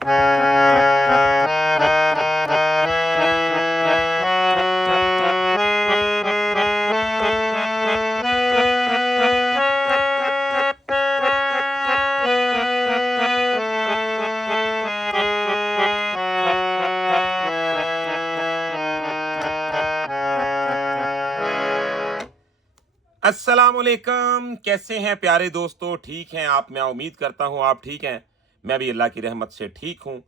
अस्सलामुअलैकुम, कैसे हैं प्यारे दोस्तों? ठीक हैं आप? मैं उम्मीद करता हूं आप ठीक हैं। मैं भी अल्लाह की रहमत से ठीक हूं।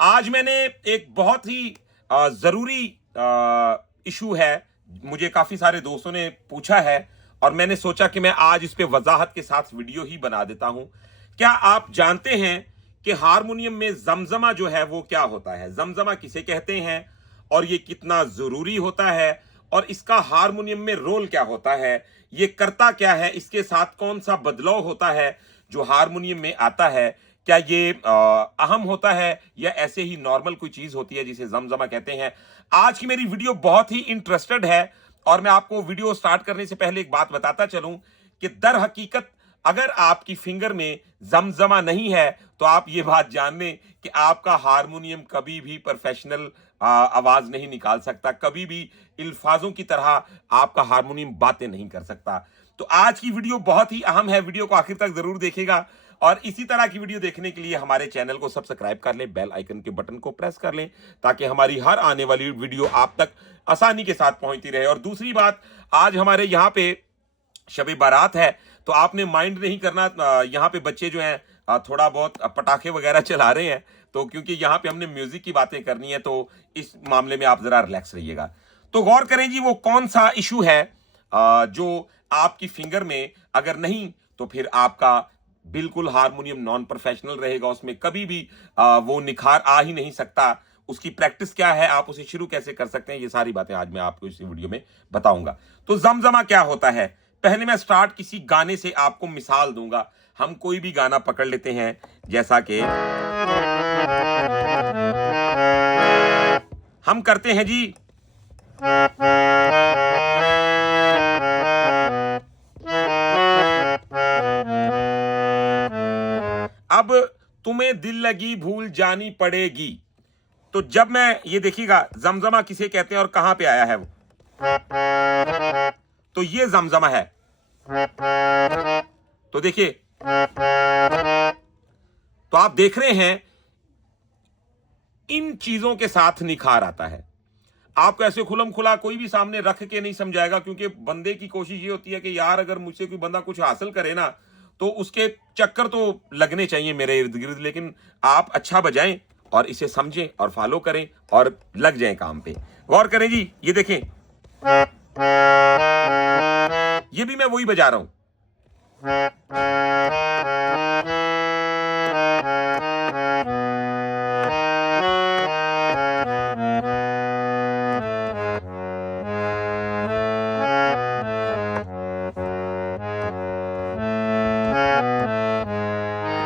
आज मैंने एक बहुत ही ज़रूरी इशू है, मुझे काफ़ी सारे दोस्तों ने पूछा है और मैंने सोचा कि मैं आज इस पे वजाहत के साथ वीडियो ही बना देता हूं। क्या आप जानते हैं कि हारमोनियम में जमजमा जो है वो क्या होता है? जमजमा किसे कहते हैं और ये कितना ज़रूरी होता है और इसका हारमोनियम में रोल क्या होता है? ये करता क्या है? इसके साथ कौन सा बदलाव होता है जो हारमोनियम में आता है? क्या ये अहम होता है या ऐसे ही नॉर्मल कोई चीज होती है जिसे जमजमा कहते हैं? आज की मेरी वीडियो बहुत ही इंटरेस्टेड है और मैं आपको वीडियो स्टार्ट करने से पहले एक बात बताता चलूं कि दर हकीकत अगर आपकी फिंगर में जमजमा नहीं है तो आप ये बात जान लें कि आपका हारमोनियम कभी भी प्रोफेशनल आवाज नहीं निकाल सकता, कभी भी इल्फाजों की तरह आपका हारमोनियम बातें नहीं कर सकता। तो आज की वीडियो बहुत ही अहम है, वीडियो को आखिर तक जरूर देखेगा और इसी तरह की वीडियो देखने के लिए हमारे चैनल को सब्सक्राइब कर लें, बेल आइकन के बटन को प्रेस कर लें ताकि हमारी हर आने वाली वीडियो आप तक आसानी के साथ पहुंचती रहे। और दूसरी बात, आज हमारे यहाँ पे शब बारात है तो आपने माइंड नहीं करना, यहाँ पे बच्चे जो हैं थोड़ा बहुत पटाखे वगैरह चला रहे हैं, तो क्योंकि यहाँ पे हमने म्यूजिक की बातें करनी है तो इस मामले में आप जरा रिलैक्स रहिएगा। तो गौर करें जी, वो कौन सा इशू है जो आपकी फिंगर में अगर नहीं तो फिर आपका बिल्कुल हारमोनियम नॉन प्रोफेशनल रहेगा, उसमें कभी भी वो निखार आ ही नहीं सकता। उसकी प्रैक्टिस क्या है, आप उसे शुरू कैसे कर सकते हैं, ये सारी बातें आज मैं आपको इस वीडियो में बताऊंगा। तो जमजमा क्या होता है, पहले मैं स्टार्ट किसी गाने से आपको मिसाल दूंगा। हम कोई भी गाना पकड़ लेते हैं, जैसा कि हम करते हैं जी, अब तुम्हें दिल लगी भूल जानी पड़ेगी। तो जब मैं ये देखिएगा जमजमा किसे कहते हैं और कहां पे आया है वो, तो ये जमजमा है। तो देखिए, तो आप देख रहे हैं इन चीजों के साथ निखार आता है। आपको ऐसे खुलम खुला कोई भी सामने रख के नहीं समझाएगा, क्योंकि बंदे की कोशिश ये होती है कि यार अगर मुझसे कोई बंदा कुछ हासिल करे ना तो उसके चक्कर तो लगने चाहिए मेरे इर्द गिर्द, लेकिन आप अच्छा बजाएं और इसे समझें और फॉलो करें और लग जाएं काम पे। गौर करें जी, ये देखें, ये भी मैं वही बजा रहा हूं।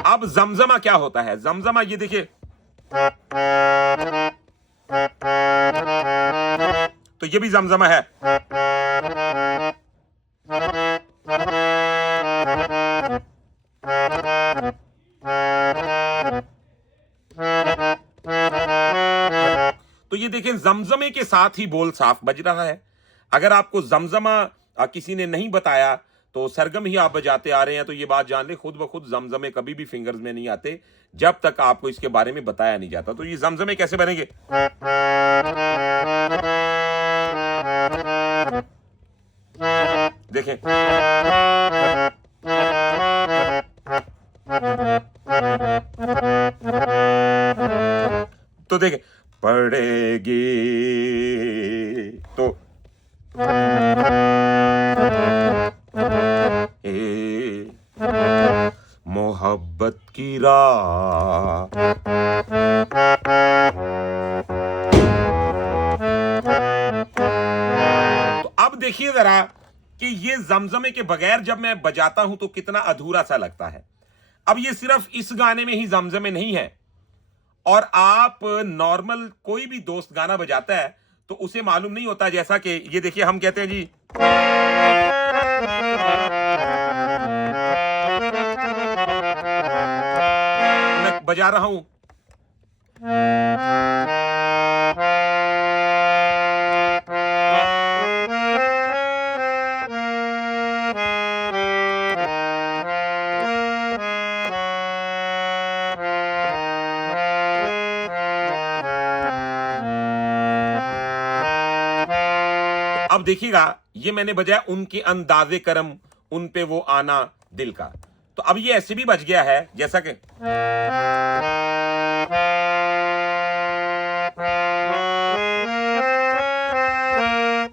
अब जमजमा क्या होता है? जमजमा ये देखिए, तो ये भी जमजमा है। तो ये देखें, जमजमे के साथ ही बोल साफ बज रहा है। अगर आपको जमजमा किसी ने नहीं बताया तो सरगम ही आप बजाते आ रहे हैं, तो ये बात जान ले खुद ब खुद जमजमे कभी भी फिंगर्स में नहीं आते जब तक आपको इसके बारे में बताया नहीं जाता। तो ये जमजमे कैसे बनेंगे? देखें, तो देखें, पड़ेगी, तो ए मोहब्बत की राह, तो अब देखिए जरा कि ये जमजमे के बगैर जब मैं बजाता हूं तो कितना अधूरा सा लगता है। अब ये सिर्फ इस गाने में ही जमजमे नहीं है, और आप नॉर्मल कोई भी दोस्त गाना बजाता है तो उसे मालूम नहीं होता। जैसा कि ये देखिए, हम कहते हैं जी, मैं बजा रहा हूं, अब देखिएगा, ये मैंने बजाया उनके अंदाजे करम, उन पे वो आना दिल का। तो अब ये ऐसे भी बज गया है जैसा कि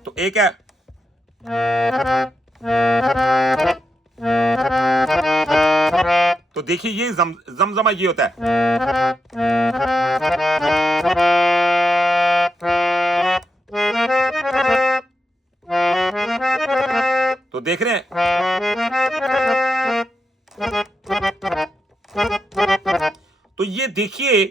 तो एक है, तो देखिए ये जमजमा ये होता है। तो देख रहे हैं, तो ये देखिए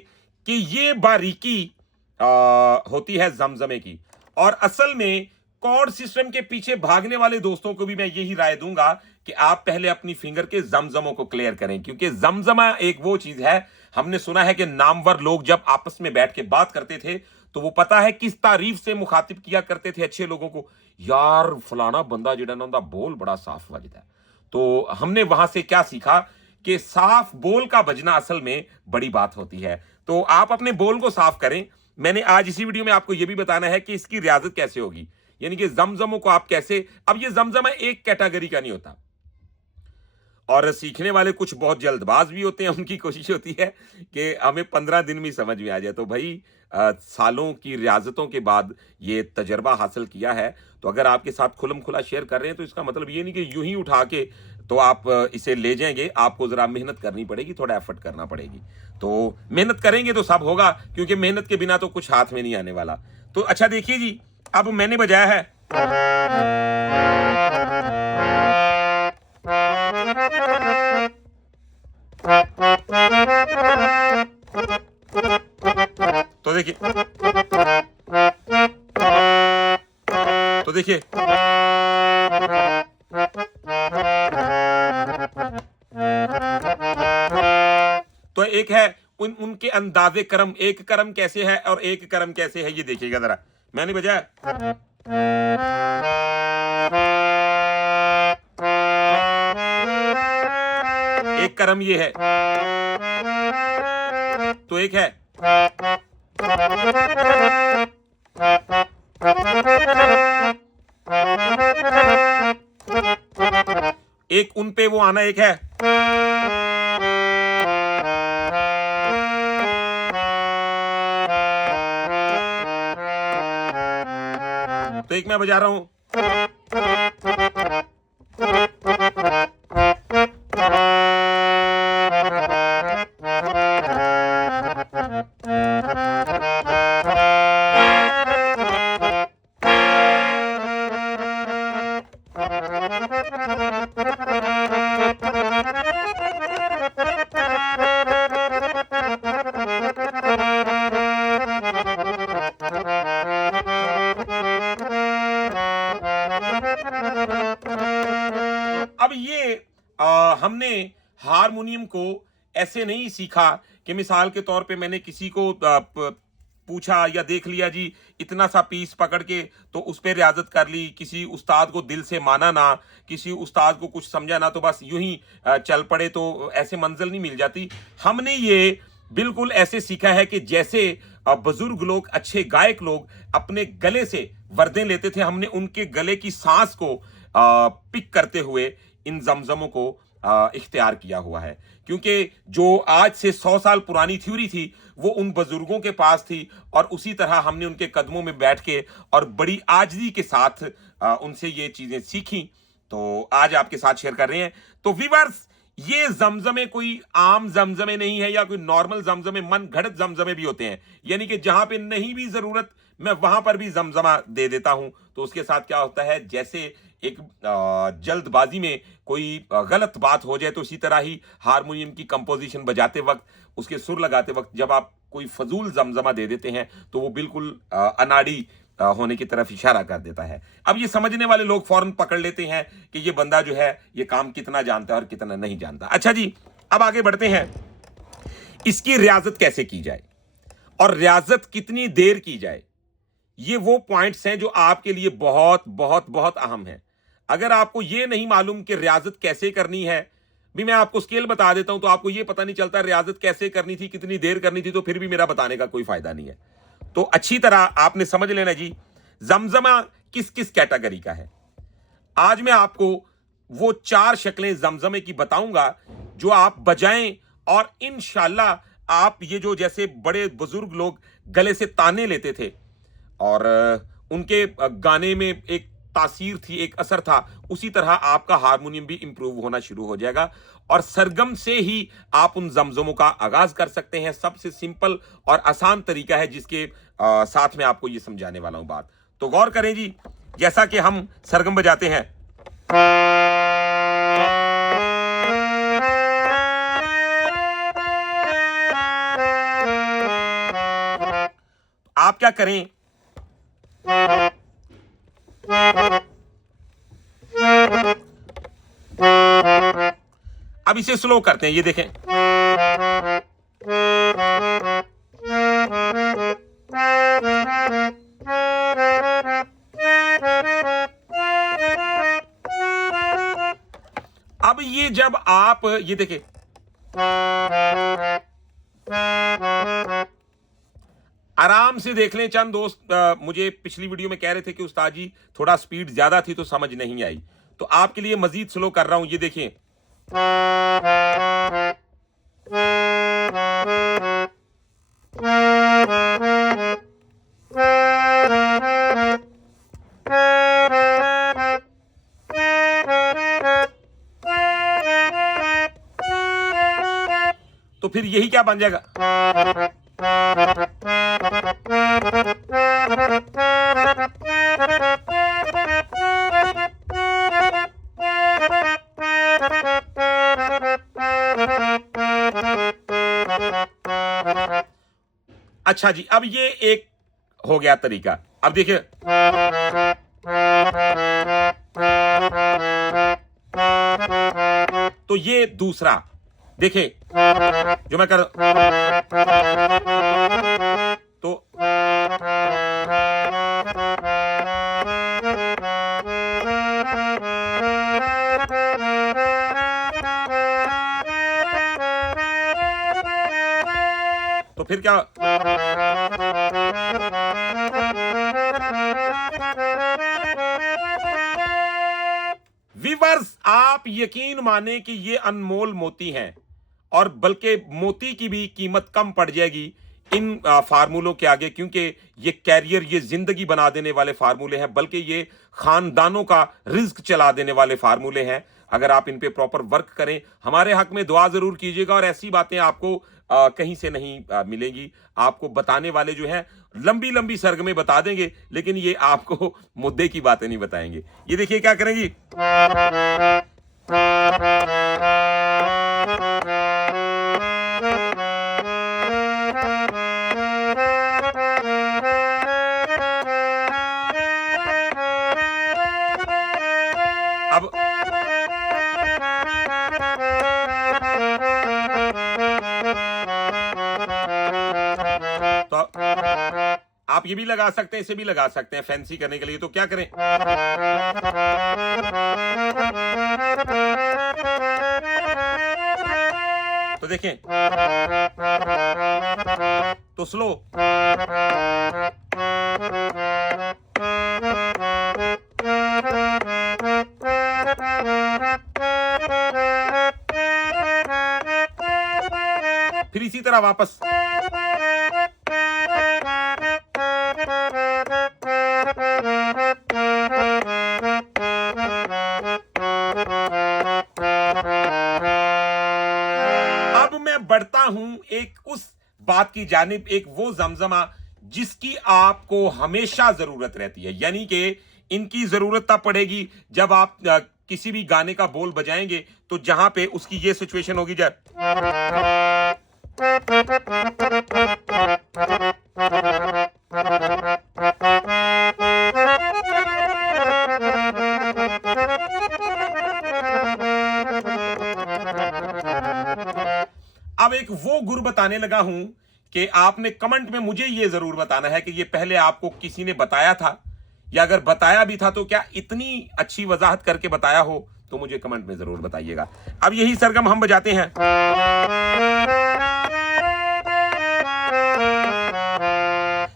कि ये बारीकी होती है जमजमे की। और असल में कॉर्ड सिस्टम के पीछे भागने वाले दोस्तों को भी मैं यही राय दूंगा कि आप पहले अपनी फिंगर के जमजमों को क्लियर करें, क्योंकि जमजमा एक वो चीज है, हमने सुना है कि नामवर लोग जब आपस में बैठ के बात करते थे तो वो पता है किस तारीफ से मुखातिब किया करते थे अच्छे लोगों को, यार फलाना बंदा जिहड़ा ना उनदा बोल बड़ा साफ बजदा है। तो हमने वहां से क्या सीखा कि साफ बोल का बजना असल में बड़ी बात होती है। तो आप अपने बोल को साफ करें। मैंने आज इसी वीडियो में आपको यह भी बताना है कि इसकी रियाजत कैसे होगी, यानी कि जमजमों को आप कैसे, अब ये जमजमा एक कैटेगरी का नहीं होता, और सीखने वाले कुछ बहुत जल्दबाज भी होते हैं, उनकी कोशिश होती है कि हमें 15 दिन में समझ में आ जाए। तो भाई सालों की रियाजतों के बाद ये तजर्बा हासिल किया है, तो अगर आपके साथ खुलम खुला शेयर कर रहे हैं तो इसका मतलब ये नहीं कि यूं ही उठा के तो आप इसे ले जाएंगे। आपको जरा मेहनत करनी पड़ेगी, थोड़ा एफर्ट करना पड़ेगी। तो मेहनत करेंगे तो सब होगा, क्योंकि मेहनत के बिना तो कुछ हाथ में नहीं आने वाला। तो अच्छा देखिए जी, अब मैंने बजाया है, तो देखिए, तो देखिए, तो एक है उनके अंदाजे करम, एक करम कैसे है और एक करम कैसे है, ये देखिएगा जरा। मैंने बजाया, एक करम ये है, तो एक है, एक उन पे वो आना, एक है, तो एक मैं बजा रहा हूं, अब ये हमने हारमोनियम को ऐसे नहीं सीखा कि मिसाल के तौर पे मैंने किसी को पूछा या देख लिया जी, इतना सा पीस पकड़ के तो उस पर रियाजत कर ली, किसी उस्ताद को दिल से माना ना, किसी उस्ताद को कुछ समझा ना, तो बस यूं ही चल पड़े, तो ऐसे मंजिल नहीं मिल जाती। हमने ये बिल्कुल ऐसे सीखा है कि जैसे बुजुर्ग लोग, अच्छे गायक लोग अपने गले से वर्दें लेते थे, हमने उनके गले की सांस को पिक करते हुए इन जमजमों को इख्तियार किया हुआ है। क्योंकि जो आज से 100 साल पुरानी थ्योरी थी वो उन बुजुर्गों के पास थी, और उसी तरह हमने उनके कदमों में बैठ के और बड़ी आजजी के साथ उनसे ये चीजें सीखी, तो आज आपके साथ शेयर कर रहे हैं। तो व्यूअर्स, ये जमजमे कोई आम जमजमे नहीं है या कोई नॉर्मल जमजमे, मन घड़त जमजमे भी होते हैं, यानी कि जहां पे नहीं भी जरूरत मैं वहां पर भी जमजमा दे देता हूं। तो उसके साथ क्या होता है, जैसे एक जल्दबाजी में कोई गलत बात हो जाए, तो इसी तरह ही हारमोनियम की कंपोजिशन बजाते वक्त, उसके सुर लगाते वक्त जब आप कोई फजूल जमजमा दे देते हैं तो वो बिल्कुल अनाड़ी होने की तरफ इशारा कर देता है। अब ये समझने वाले लोग फौरन पकड़ लेते हैं कि ये बंदा जो है ये काम कितना जानता है और कितना नहीं जानता। अच्छा जी, अब आगे बढ़ते हैं, इसकी रियाजत कैसे की जाए। और रियाजत कितनी देर की जाए, ये वो पॉइंट्स हैं जो आपके लिए बहुत बहुत बहुत अहम है। अगर आपको ये नहीं मालूम कि रियाजत कैसे करनी है, भी मैं आपको स्केल बता देता हूं तो आपको ये पता नहीं चलता रियाजत कैसे करनी थी, कितनी देर करनी थी, तो फिर भी मेरा बताने का कोई फायदा नहीं है। तो अच्छी तरह आपने समझ लेना जी, जमजमा किस किस कैटेगरी का है। आज मैं आपको वो 4 शक्लें जमजमे की बताऊंगा जो आप बजाएं और इंशाल्लाह आप ये जो जैसे बड़े बुजुर्ग लोग गले से ताने लेते थे और उनके गाने में एक तासीर थी, एक असर था, उसी तरह आपका हारमोनियम भी इंप्रूव होना शुरू हो जाएगा और सरगम से ही आप उन जमजमों का आगाज कर सकते हैं। सबसे सिंपल और आसान तरीका है जिसके साथ में आपको ये समझाने वाला हूं बात। तो गौर करें जी, जैसा कि हम सरगम बजाते हैं, आप क्या करें, अब इसे स्लो करते हैं, ये देखें। अब ये जब आप ये देखें, आराम से देख लें। चंद दोस्त मुझे पिछली वीडियो में कह रहे थे कि उस्ताद जी थोड़ा स्पीड ज्यादा थी तो समझ नहीं आई, तो आपके लिए मजीद स्लो कर रहा हूं, ये देखिए। तो फिर यही क्या बन जाएगा, अच्छा जी। अब ये एक हो गया तरीका। अब देखिए, तो ये दूसरा देखिए जो मैं कर, तो फिर क्या, वीवर्स आप यकीन माने कि ये अनमोल मोती हैं और बल्कि मोती की भी कीमत कम पड़ जाएगी इन फार्मूलों के आगे, क्योंकि ये कैरियर, ये जिंदगी बना देने वाले फार्मूले हैं, बल्कि ये खानदानों का रिज्क चला देने वाले फार्मूले हैं। अगर आप इन पे प्रॉपर वर्क करें, हमारे हक में दुआ जरूर कीजिएगा और ऐसी बातें आपको कहीं से नहीं मिलेंगी। आपको बताने वाले जो हैं लंबी लंबी सरगमें बता देंगे, लेकिन ये आपको मुद्दे की बातें नहीं बताएंगे। ये देखिए क्या करेंगी, अब तो आप ये भी लगा सकते हैं, इसे भी लगा सकते हैं फैंसी करने के लिए। तो क्या करें, तो देखें, तो स्लो, फिर इसी तरह वापस, अब मैं बढ़ता हूं एक उस बात की जानिब, एक वो जमजमा जिसकी आपको हमेशा जरूरत रहती है, यानी कि इनकी जरूरत तब पड़ेगी जब आप किसी भी गाने का बोल बजाएंगे तो जहां पे उसकी ये सिचुएशन होगी, जब अब एक वो गुर बताने लगा हूं कि आपने कमेंट में मुझे यह जरूर बताना है कि यह पहले आपको किसी ने बताया था, या अगर बताया भी था तो क्या इतनी अच्छी वजाहत करके बताया हो, तो मुझे कमेंट में जरूर बताइएगा। अब यही सरगम हम बजाते हैं।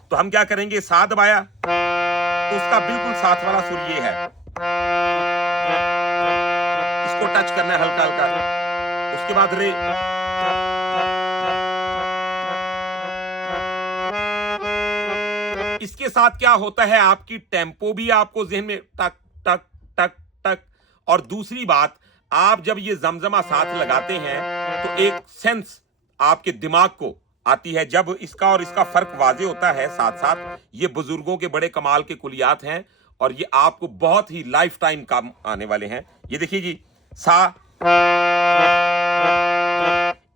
तो हम क्या करेंगे, सा दबाया तो उसका बिल्कुल साथ वाला सुर ये है, इसको टच करना है हल्का हल्का। उसके बाद रे, इसके साथ क्या होता है, आपकी टेम्पो भी आपको जहन में टक टक टक टक। और दूसरी बात, आप जब ये जमजमा साथ लगाते हैं तो एक सेंस आपके दिमाग को आती है, जब इसका और इसका फर्क वाजे होता है साथ साथ। ये बुजुर्गों के बड़े कमाल के कुलियात हैं और ये आपको बहुत ही लाइफ टाइम काम आने वाले हैं। ये देखिए जी, सा,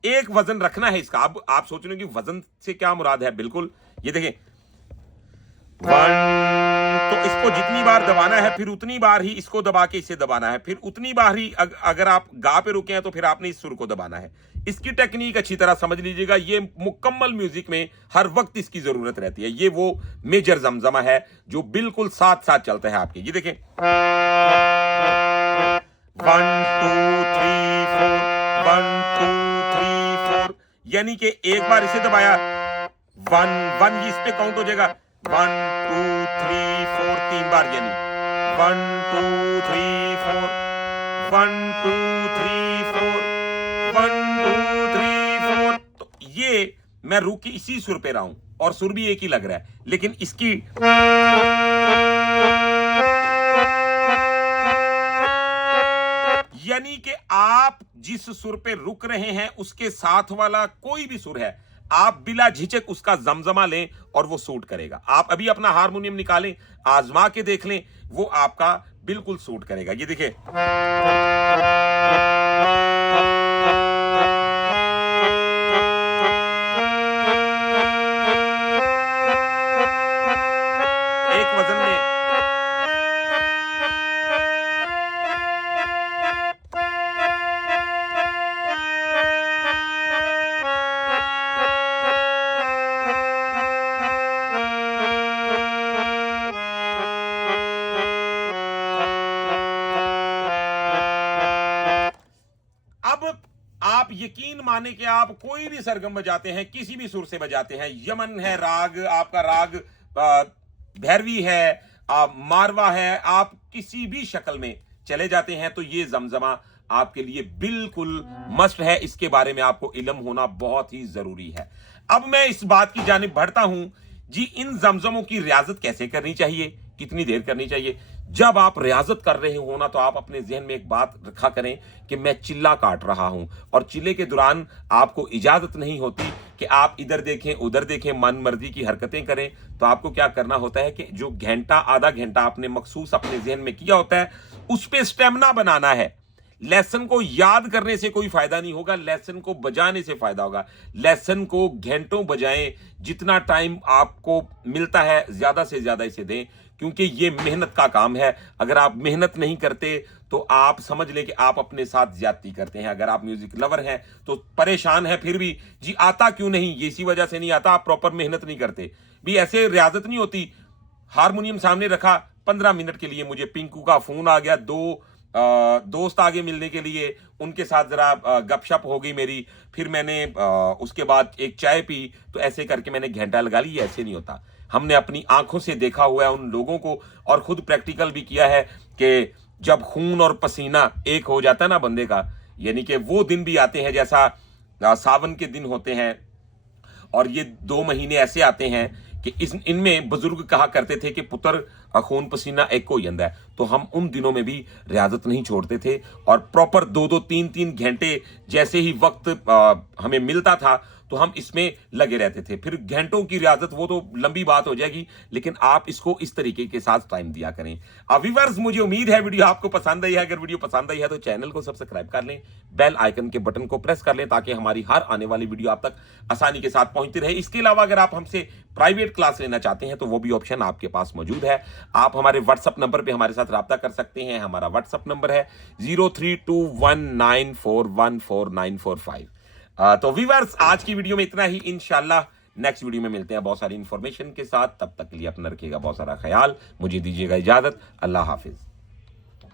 एक वजन रखना है इसका। अब आप सोच रहे हो कि वजन से क्या मुराद है, बिल्कुल ये देखिए, वन, तो इसको जितनी बार दबाना है फिर उतनी बार ही इसको दबा के इसे दबाना है, फिर उतनी बार ही अगर आप गा पे रुके हैं तो फिर आपने इस सुर को दबाना है। इसकी टेक्निक अच्छी तरह समझ लीजिएगा, ये मुकम्मल म्यूजिक में हर वक्त इसकी जरूरत रहती है। ये वो मेजर जमजमा है जो बिल्कुल साथ साथ चलता है आपके। ये देखें, 1 2 3 4, 1 2 3 4, यानी कि एक बार इसे दबाया 1 1, इस पे काउंट हो जाएगा 1 2 3 4, 3 बार, यानी 1 2 3 4, 1 2 3 4, 1 2 3 4। तो ये मैं रुक के इसी सुर पे रहा हूं और सुर भी एक ही लग रहा है, लेकिन इसकी यानी कि आप जिस सुर पे रुक रहे हैं उसके साथ वाला कोई भी सुर है, आप बिला झिझक उसका जमजमा लें और वो सूट करेगा। आप अभी अपना हारमोनियम निकालें, आजमा के देख लें, वो आपका बिल्कुल सूट करेगा। ये देखिए, एक वजन में आप यकीन माने कि आप कोई भी सरगम बजाते हैं, किसी भी सुर से बजाते हैं, यमन है राग, आपका राग भैरवी है, आप मारवा है, आप किसी भी शक्ल में चले जाते हैं तो ये जमजमा आपके लिए बिल्कुल मस्ट है। इसके बारे में आपको इल्म होना बहुत ही जरूरी है। अब मैं इस बात की जानिब बढ़ता हूं जी, इन जमजमों की रियाजत कैसे करनी चाहिए, कितनी देर करनी चाहिए। जब आप रियाजत कर रहे हो ना, तो आप अपने जहन में एक बात रखा करें कि मैं चिल्ला काट रहा हूं, और चिल्ले के दौरान आपको इजाजत नहीं होती कि आप इधर देखें उधर देखें, मन मर्जी की हरकतें करें। तो आपको क्या करना होता है कि जो घंटा आधा घंटा आपने मखसूस अपने जहन में किया होता है, उस पर स्टेमिना बनाना है। लेसन को याद करने से कोई फायदा नहीं होगा, लेसन को बजाने से फायदा होगा। लेसन को घंटों बजाएं, जितना टाइम आपको मिलता है ज्यादा से ज्यादा इसे दें, क्योंकि ये मेहनत का काम है। अगर आप मेहनत नहीं करते तो आप समझ लें कि आप अपने साथ ज्यादती करते हैं। अगर आप म्यूजिक लवर हैं तो परेशान है फिर भी जी आता क्यों नहीं, ये इसी वजह से नहीं आता, आप प्रॉपर मेहनत नहीं करते। भी ऐसे रियाजत नहीं होती। हारमोनियम सामने रखा, 15 मिनट के लिए मुझे पिंकू का फोन आ गया, दो दोस्त आगे मिलने के लिए, उनके साथ जरा गपशप हो गई मेरी, फिर मैंने उसके बाद एक चाय पी, तो ऐसे करके मैंने घंटा लगा ली। ऐसे नहीं होता। हमने अपनी आंखों से देखा हुआ है उन लोगों को, और खुद प्रैक्टिकल भी किया है कि जब खून और पसीना एक हो जाता है ना बंदे का, यानी कि वो दिन भी आते हैं जैसा सावन के दिन होते हैं, और ये 2 महीने ऐसे आते हैं कि इनमें बुजुर्ग कहा करते थे कि पुत्र खून पसीना एक को ही है। तो हम उन दिनों में भी रियाजत नहीं छोड़ते थे, और प्रॉपर 2-2 3-3 घंटे जैसे ही वक्त हमें मिलता था तो हम इसमें लगे रहते थे। फिर घंटों की रियाजत वो तो लंबी बात हो जाएगी, लेकिन आप इसको इस तरीके के साथ टाइम दिया करें। व्यूअर्स, मुझे उम्मीद है वीडियो आपको पसंद आई है। अगर वीडियो पसंद आई है तो चैनल को सब्सक्राइब कर लें, बेल आइकन के बटन को प्रेस कर लें, ताकि हमारी हर आने वाली वीडियो आप तक आसानी के साथ पहुंचती रहे। इसके अलावा अगर आप हमसे प्राइवेट क्लास लेना चाहते हैं तो वो भी ऑप्शन आपके पास मौजूद है। आप हमारे व्हाट्सएप नंबर पे हमारे साथ राब्ता कर सकते हैं। हमारा व्हाट्सएप नंबर है 032194144945। तो व्यूअर्स, आज की वीडियो में इतना ही। इंशाल्लाह नेक्स्ट वीडियो में मिलते हैं बहुत सारी इंफॉर्मेशन के साथ। तब तक के लिए अपना रखिएगा बहुत सारा ख्याल। मुझे दीजिएगा इजाजत। अल्लाह हाफिज।